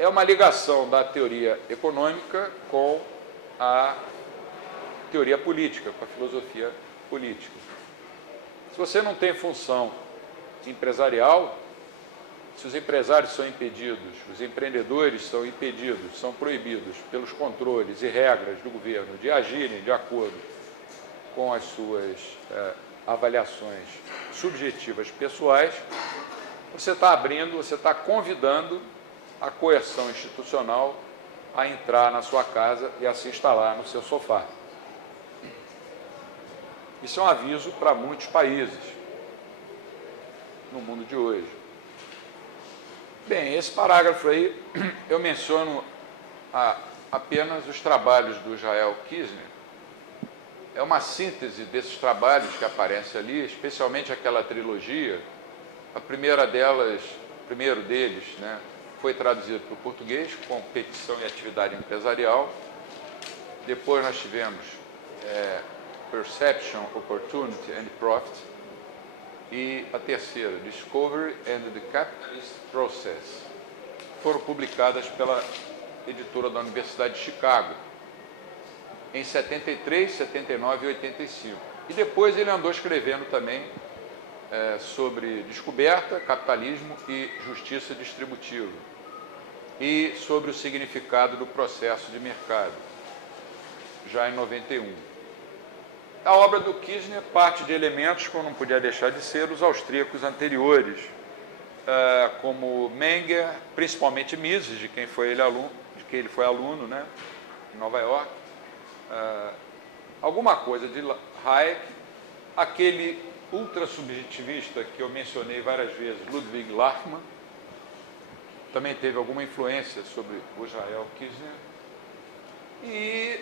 é uma ligação da teoria econômica com a teoria política, com a filosofia política. Se você não tem função empresarial, se os empresários são impedidos, os empreendedores são impedidos, são proibidos pelos controles e regras do governo de agirem de acordo com as suas avaliações subjetivas pessoais, você está abrindo, você está convidando a coerção institucional a entrar na sua casa e a se instalar no seu sofá. Isso é um aviso para muitos países no mundo de hoje. Bem, esse parágrafo aí, eu menciono apenas os trabalhos do Israel Kirzner. É uma síntese desses trabalhos que aparece ali, especialmente aquela trilogia. A primeira delas, o primeiro deles, né, foi traduzido para o português, Competição e Atividade Empresarial. Depois nós tivemos Perception, Opportunity and Profit. E a terceira, Discovery and the Capitalist Process. Foram publicadas pela editora da Universidade de Chicago, em 73, 79 e 85. E depois ele andou escrevendo também sobre descoberta, capitalismo e justiça distributiva, e sobre o significado do processo de mercado, já em 91. A obra do Kirzner parte de elementos, como não podia deixar de ser, os austríacos anteriores, como Menger, principalmente Mises, de quem ele foi aluno, né, em Nova York, alguma coisa de Hayek, aquele ultrasubjetivista que eu mencionei várias vezes, Ludwig Lachmann, também teve alguma influência sobre o Israel Kirzner. E,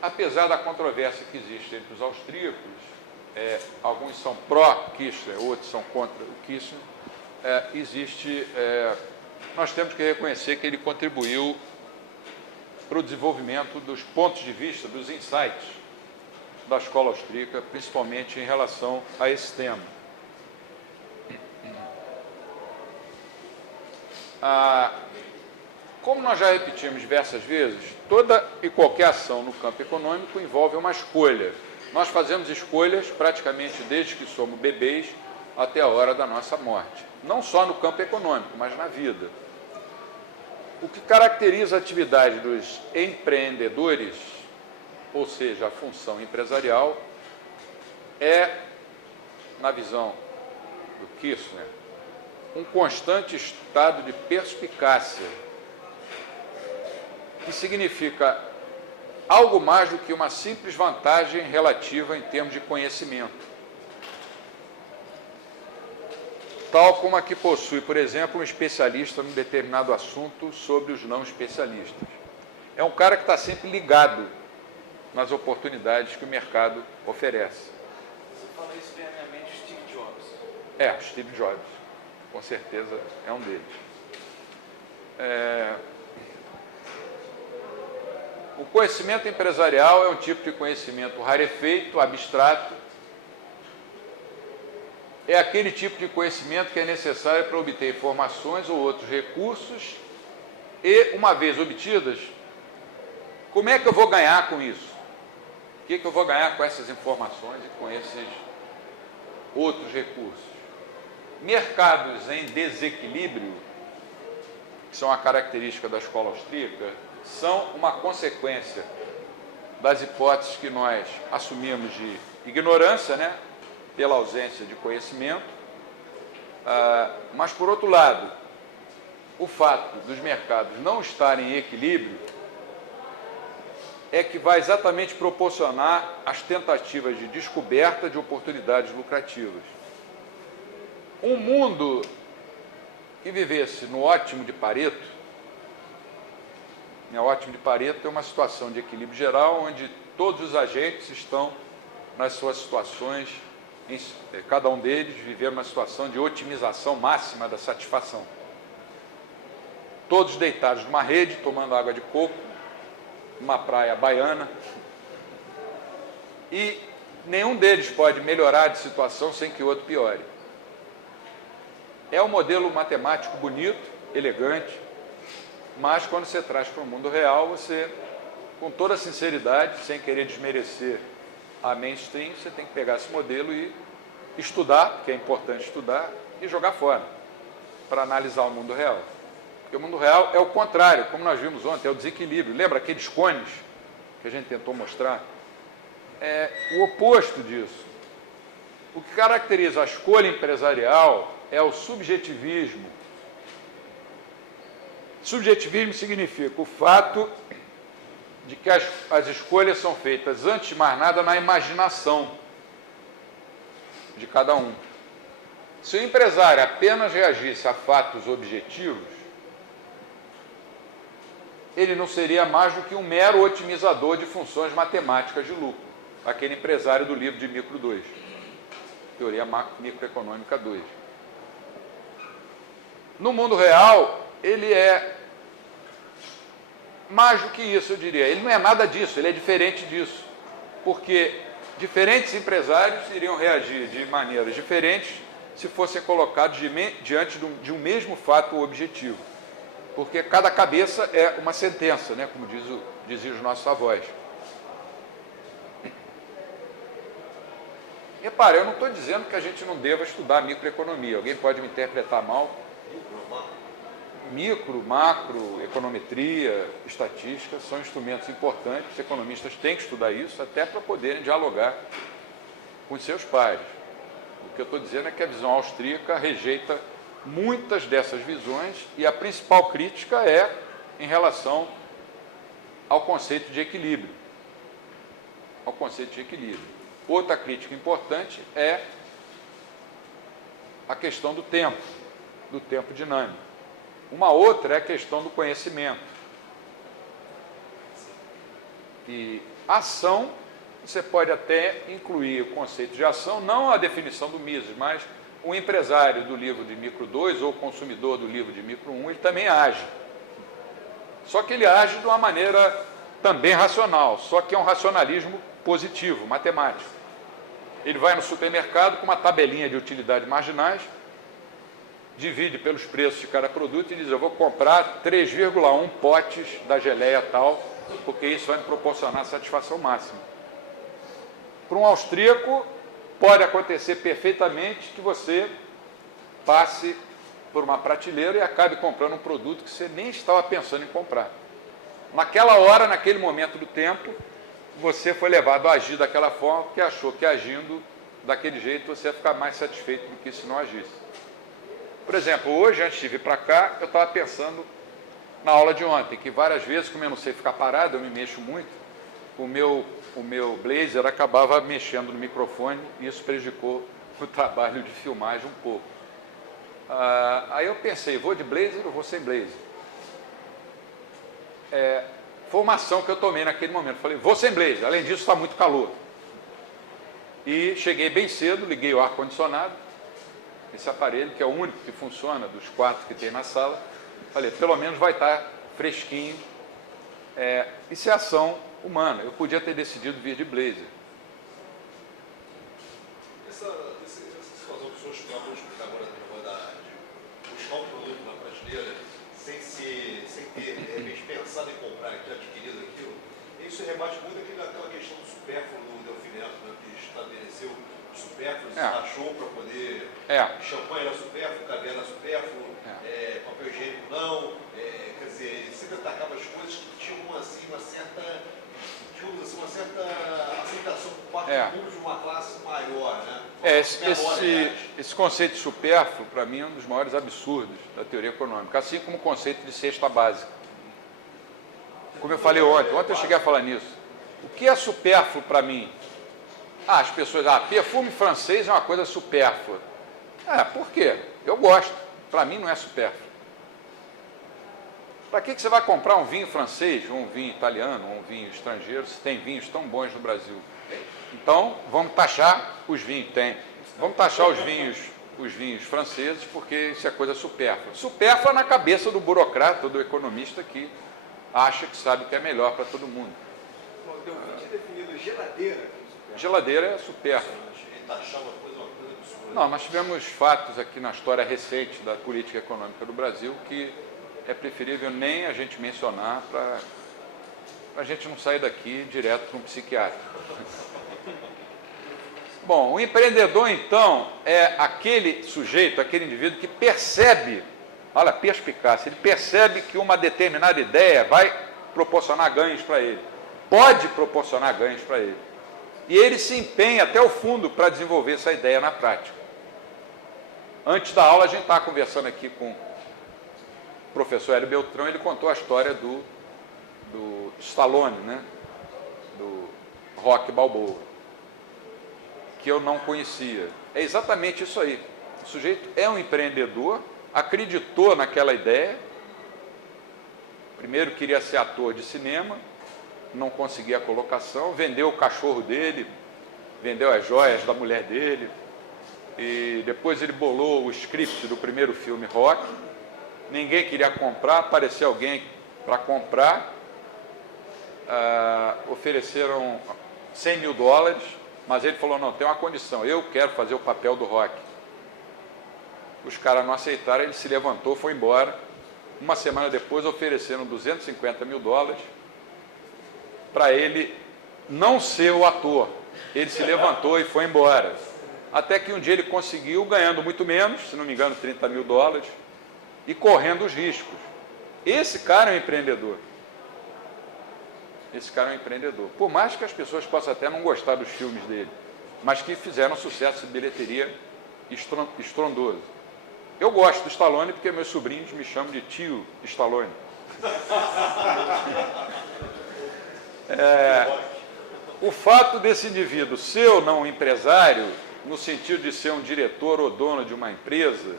apesar da controvérsia que existe entre os austríacos, alguns são pró-Kirchner, outros são contra o Kirchner, nós temos que reconhecer que ele contribuiu para o desenvolvimento dos pontos de vista, dos insights da escola austríaca, principalmente em relação a esse tema. Como nós já repetimos diversas vezes, toda e qualquer ação no campo econômico envolve uma escolha. Nós fazemos escolhas praticamente desde que somos bebês até a hora da nossa morte. Não só no campo econômico, mas na vida. O que caracteriza a atividade dos empreendedores, ou seja, a função empresarial, na visão do Kirchner, um constante estado de perspicácia, que significa algo mais do que uma simples vantagem relativa em termos de conhecimento. Tal como a que possui, por exemplo, um especialista num determinado assunto sobre os não especialistas. É um cara que está sempre ligado nas oportunidades que o mercado oferece. Você fala isso vem à minha mente, Steve Jobs. Steve Jobs, com certeza é um deles. O conhecimento empresarial é um tipo de conhecimento rarefeito, abstrato. É aquele tipo de conhecimento que é necessário para obter informações ou outros recursos e, uma vez obtidas, como é que eu vou ganhar com isso? O que eu vou ganhar com essas informações e com esses outros recursos? Mercados em desequilíbrio, que são a característica da escola austríaca, são uma consequência das hipóteses que nós assumimos de ignorância, né, pela ausência de conhecimento, mas, por outro lado, o fato dos mercados não estarem em equilíbrio é que vai exatamente proporcionar as tentativas de descoberta de oportunidades lucrativas. Um mundo que vivesse no ótimo de Pareto, o ótimo de Pareto é uma situação de equilíbrio geral, onde todos os agentes estão nas suas situações, cada um deles viver uma situação de otimização máxima da satisfação. Todos deitados numa rede, tomando água de coco, numa praia baiana, e nenhum deles pode melhorar de situação sem que o outro piore. É um modelo matemático bonito, elegante, Mas quando você traz para o mundo real, você, com toda sinceridade, sem querer desmerecer a mainstream, você tem que pegar esse modelo e estudar, porque é importante estudar, e jogar fora, para analisar o mundo real. Porque o mundo real é o contrário, como nós vimos ontem, é o desequilíbrio. Lembra aqueles cones que a gente tentou mostrar? É o oposto disso. O que caracteriza a escolha empresarial é o subjetivismo. Subjetivismo significa o fato de que as escolhas são feitas, antes de mais nada, na imaginação de cada um. Se o empresário apenas reagisse a fatos objetivos, ele não seria mais do que um mero otimizador de funções matemáticas de lucro, aquele empresário do livro de Micro 2, Teoria Microeconômica 2. No mundo real, ele é mais do que isso, eu diria. Ele não é nada disso, ele é diferente disso. Porque diferentes empresários iriam reagir de maneiras diferentes se fossem colocados diante de um mesmo fato objetivo. Porque cada cabeça é uma sentença, né? Como diziam os nossos avós. Repara, eu não estou dizendo que a gente não deva estudar microeconomia. Alguém pode me interpretar mal. Micro, macro, econometria, estatística são instrumentos importantes. Os economistas têm que estudar isso até para poderem dialogar com os seus pares. O que eu estou dizendo é que a visão austríaca rejeita muitas dessas visões e a principal crítica é em relação ao conceito de equilíbrio. Ao conceito de equilíbrio. Outra crítica importante é a questão do tempo dinâmico. Uma outra é a questão do conhecimento. E ação, você pode até incluir o conceito de ação, não a definição do Mises, mas o empresário do livro de Micro 2 ou o consumidor do livro de Micro 1, ele também age. Só que ele age de uma maneira também racional, só que é um racionalismo positivo, matemático. Ele vai no supermercado com uma tabelinha de utilidades marginais, divide pelos preços de cada produto e diz, eu vou comprar 3,1 potes da geleia tal, porque isso vai me proporcionar satisfação máxima. Para um austríaco, pode acontecer perfeitamente que você passe por uma prateleira e acabe comprando um produto que você nem estava pensando em comprar. Naquela hora, naquele momento do tempo, você foi levado a agir daquela forma porque achou que agindo daquele jeito você ia ficar mais satisfeito do que se não agisse. Por exemplo, hoje, antes de vir para cá, eu estava pensando na aula de ontem, que várias vezes, como eu não sei ficar parado, eu me mexo muito, o meu blazer acabava mexendo no microfone e isso prejudicou o trabalho de filmagem um pouco. Aí eu pensei, vou de blazer ou vou sem blazer? Foi uma ação que eu tomei naquele momento. Falei, vou sem blazer, além disso está muito calor. E cheguei bem cedo, liguei o ar-condicionado, esse aparelho, que é o único que funciona dos 4 que tem na sala. Falei, pelo menos vai estar fresquinho. Isso é ação humana. Eu podia ter decidido vir de blazer. Essa situação que o senhor estudou explicar agora de buscar um produto na prateleira sem ter de repente pensado em comprar, ter adquirido aquilo, isso rebate muito aquela questão do supérfluo do Delfim Neto, né, que estabeleceu supérfluo, achou para poder. Champanhe era supérfluo, caviar era supérfluo, papel higiênico não. Quer dizer, ele sempre atacava as coisas que tinham assim, uma certa aceitação por parte do público de uma classe maior. Né? Esse conceito de supérfluo, para mim, é um dos maiores absurdos da teoria econômica, assim como o conceito de cesta básica. Como eu falei ontem eu cheguei a falar nisso. O que é supérfluo para mim? As pessoas, perfume francês é uma coisa supérflua. Por quê? Eu gosto. Para mim não é supérfluo. Para que você vai comprar um vinho francês, ou um vinho italiano, ou um vinho estrangeiro, se tem vinhos tão bons no Brasil? Então, vamos taxar os vinhos. Vamos taxar os vinhos franceses, porque isso é coisa supérflua. Supérflua na cabeça do burocrata, do economista que acha que sabe que é melhor para todo mundo. Tem um vídeo definido geladeira. Geladeira é supérflua. Não, nós tivemos fatos aqui na história recente da política econômica do Brasil que é preferível nem a gente mencionar para a gente não sair daqui direto para um psiquiatra. Bom, o empreendedor, então, é aquele sujeito, aquele indivíduo que percebe, olha a perspicácia, ele percebe que uma determinada ideia vai proporcionar ganhos para ele, pode proporcionar ganhos para ele. E ele se empenha até o fundo para desenvolver essa ideia na prática. Antes da aula, a gente estava conversando aqui com o professor Hélio Beltrão, ele contou a história do Stallone, né? Do Rocky Balboa, que eu não conhecia. É exatamente isso aí. O sujeito é um empreendedor, acreditou naquela ideia, primeiro queria ser ator de cinema, não conseguia a colocação, vendeu o cachorro dele, vendeu as joias da mulher dele, e depois ele bolou o script do primeiro filme Rock, ninguém queria comprar, apareceu alguém para comprar, ofereceram $100 mil, mas ele falou, não, tem uma condição, eu quero fazer o papel do Rock. Os caras não aceitaram, ele se levantou, foi embora. Uma semana depois ofereceram $250 mil para ele não ser o ator. Ele se levantou e foi embora. Até que um dia ele conseguiu, ganhando muito menos, se não me engano, $30 mil, e correndo os riscos. Esse cara é um empreendedor. Esse cara é um empreendedor. Por mais que as pessoas possam até não gostar dos filmes dele, mas que fizeram sucesso de bilheteria estrondoso. Eu gosto do Stallone porque meus sobrinhos me chamam de tio Stallone. O fato desse indivíduo ser ou não um empresário, no sentido de ser um diretor ou dono de uma empresa,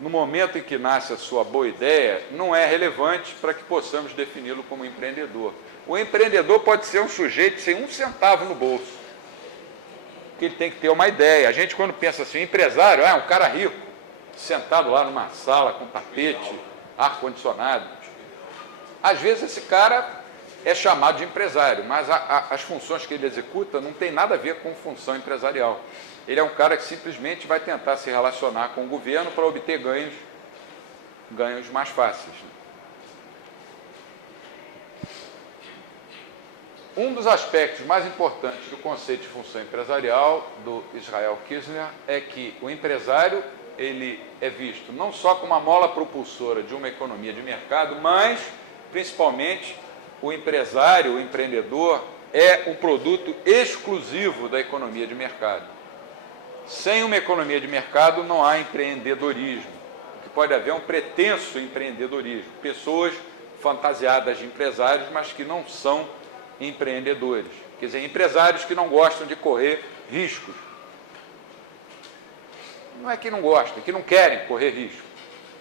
no momento em que nasce a sua boa ideia, não é relevante para que possamos defini-lo como empreendedor. O empreendedor pode ser um sujeito sem um centavo no bolso, porque ele tem que ter uma ideia. A gente, quando pensa assim, empresário, é um cara rico, sentado lá numa sala com tapete, ar-condicionado. Às vezes esse cara é chamado de empresário, mas as funções que ele executa não tem nada a ver com função empresarial. Ele é um cara que simplesmente vai tentar se relacionar com o governo para obter ganhos mais fáceis. Um dos aspectos mais importantes do conceito de função empresarial do Israel Kirzner é que o empresário ele é visto não só como uma mola propulsora de uma economia de mercado, mas, principalmente, o empresário, o empreendedor, é um produto exclusivo da economia de mercado. Sem uma economia de mercado não há empreendedorismo. O que pode haver é um pretenso empreendedorismo. Pessoas fantasiadas de empresários, mas que não são empreendedores. Quer dizer, empresários que não gostam de correr riscos. Não é que não gostam, é que não querem correr risco.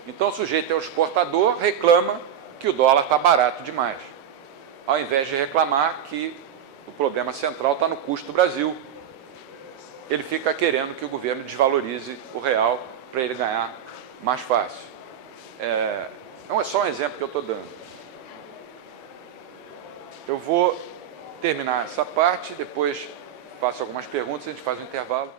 Então o sujeito é o exportador, reclama que o dólar está barato demais, ao invés de reclamar que o problema central está no custo do Brasil. Ele fica querendo que o governo desvalorize o real para ele ganhar mais fácil. Não é só um exemplo que eu estou dando. Eu vou terminar essa parte, depois faço algumas perguntas, a gente faz um intervalo.